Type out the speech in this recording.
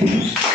Aye.